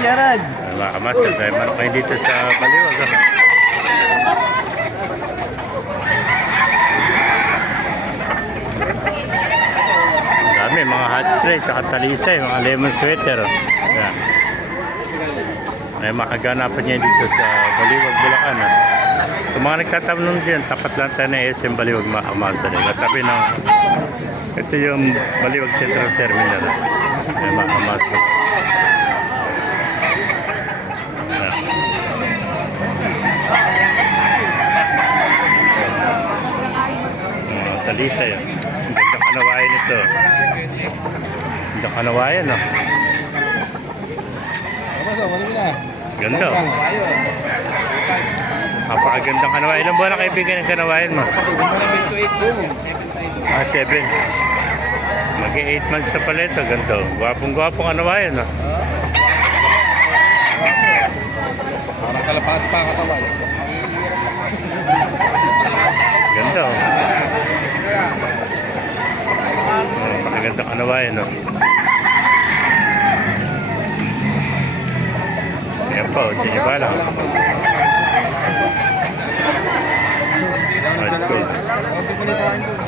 Gerard. Mga kamaster, dahil manok kayo dito sa Baliwag. Ang dami, mga hot spray, tsaka talisay, mga lemon sweater. Yan. May makaganapan niya dito sa Baliwag, Bulacan. Kung mga nagtatanong dyan, tapat lang tayo ng SM Baliwag, mga kamaster. Katabi ng, ito yung Baliwag Central Terminal. May mga kamaster. Talisa yan. Ang gandang kanawayan ito. Gandang kanawayan, no? Ganda. Napakagandang kanawayan. Ilang buwan na kaibigan ng kanawayan mo? 7. Mag-8 months na pala ito. Ganda. Gwapong-gwapong kanawayan, no? Parang kalapaat pa katawan. Ganda, oh. Napakagandang kanawayan, no? Ayan po, sinibala.